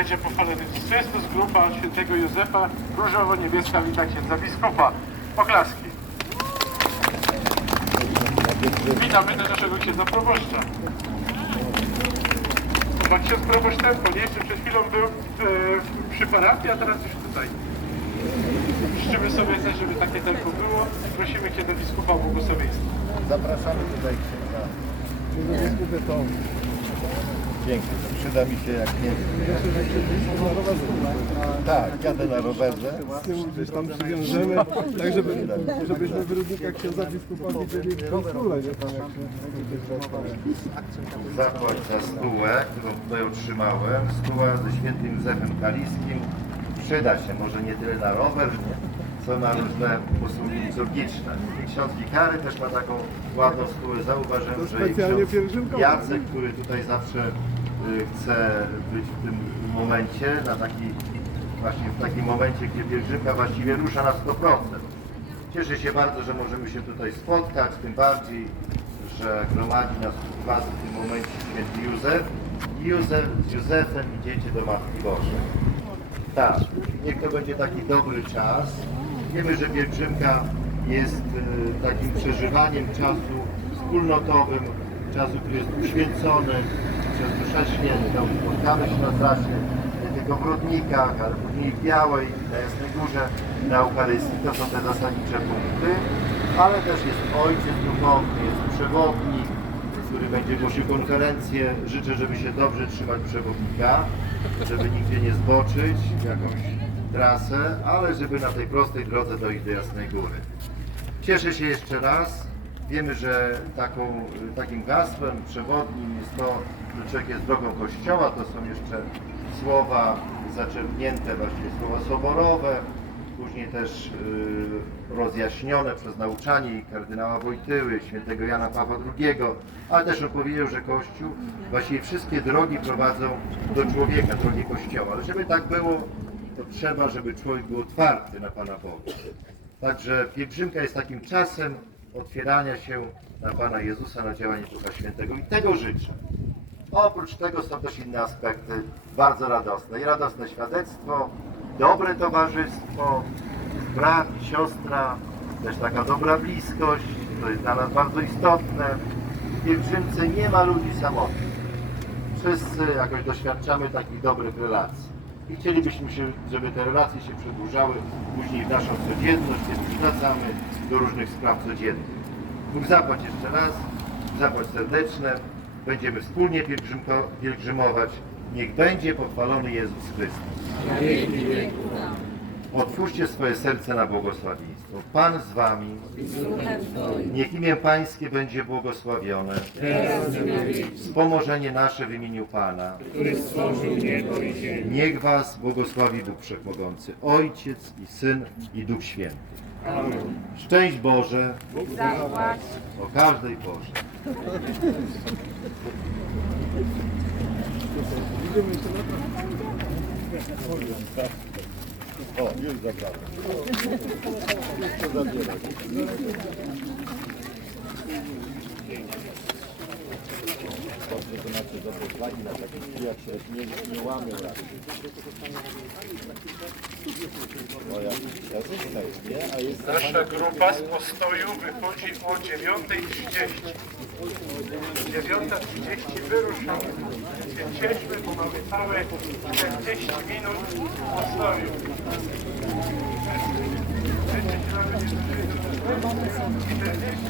Będzie pochwalony Chrystus, grupa świętego Józefa, różowo-niebieska, wita księdza biskupa. Oklaski. Witamy też naszego księdza proboszcza. Chyba ksiądz proboszcz tempo, nie? Jeszcze przed chwilą był e, przy parafii, a teraz już tutaj. Życzymy sobie żeby takie tempo było. Prosimy księdza biskupa o błogosławieństwo. Zapraszamy tutaj księdza. Księdza biskupie to pięknie, przyda mi się jak nie Tak, jadę na rowerze. Z tyłu gdzieś tam przywiążemy, tak żeby, żebyśmy w Rudnikach księdza biskupa widzieli koszule, nie tam jak się Zapłać za stułę, którą tutaj otrzymałem. Stuła ze świętym Józefem Kaliskim. Przyda się, może nie tyle na rower, co na różne posługi liturgiczne. Ksiądz Wikary też ma taką ładną stułę. Zauważyłem, że i ksiądz. Jacek, który tutaj zawsze chce być w tym momencie, na taki, właśnie w takim momencie, gdzie pielgrzymka właściwie rusza na 100%. Cieszę się bardzo, że możemy się tutaj spotkać, tym bardziej, że gromadzi nas w tym momencie święty Józef. I Józef z Józefem idziecie do Matki Bożej. Tak, niech to będzie taki dobry czas. Wiemy, że pielgrzymka jest y, takim przeżywaniem czasu wspólnotowym, czasu, który jest uświęcony przez Duszę Świętą. Spotkamy się na trasie w Rudnikach, ale później w Białej, na Jasnej Górze, na Eucharystii. To są te zasadnicze punkty, ale też jest ojciec duchowny, jest przewodnik, który będzie głosił konferencję. Życzę, żeby się dobrze trzymać przewodnika, żeby nigdzie nie zboczyć jakąś trasę, ale żeby na tej prostej drodze dojść do Jasnej Góry. Cieszę się jeszcze raz. Wiemy, że taką, takim hasłem przewodnim jest to, że człowiek jest drogą Kościoła. To są jeszcze słowa zaczerpnięte, właściwie słowa soborowe, później też y, rozjaśnione przez nauczanie kardynała Wojtyły, świętego Jana Pawła II, ale też on powiedział, że Kościół, właściwie wszystkie drogi prowadzą do człowieka, drogi Kościoła. Ale żeby tak było, to trzeba, żeby człowiek był otwarty na Pana Boga. Także pielgrzymka jest takim czasem otwierania się na Pana Jezusa, na działanie Ducha Świętego i tego życzę. Oprócz tego są też inne aspekty bardzo radosne. I radosne świadectwo, dobre towarzystwo, brat, siostra, też taka dobra bliskość, to jest dla nas bardzo istotne. W pielgrzymce nie ma ludzi samotnych. Wszyscy jakoś doświadczamy takich dobrych relacji. I chcielibyśmy, się, żeby te relacje się przedłużały później w naszą codzienność, kiedy wracamy do różnych spraw codziennych. Bóg zapłać jeszcze raz, zapłać serdeczne, będziemy wspólnie pielgrzymować. Niech będzie pochwalony Jezus Chrystus. Otwórzcie swoje serce na błogosławieństwo. Pan z wami. Niech imię Pańskie będzie błogosławione. Wspomożenie nasze w imieniu Pana. Niech was błogosławi Bóg Wszechmogący, Ojciec i Syn i Duch Święty. Szczęść Boże o każdej porze. O, już zabrałem. Jeszcze zabieraj. Dobrze, że macie dobre flagi na takich kijach się nie, nie łamią raczej. Ja, ja też nie, a jest... Nasza grupa z postoju wychodzi o 9.30. 9.30 wyruszamy. Więc bo mamy całe 40 minut postoju. Mamy 40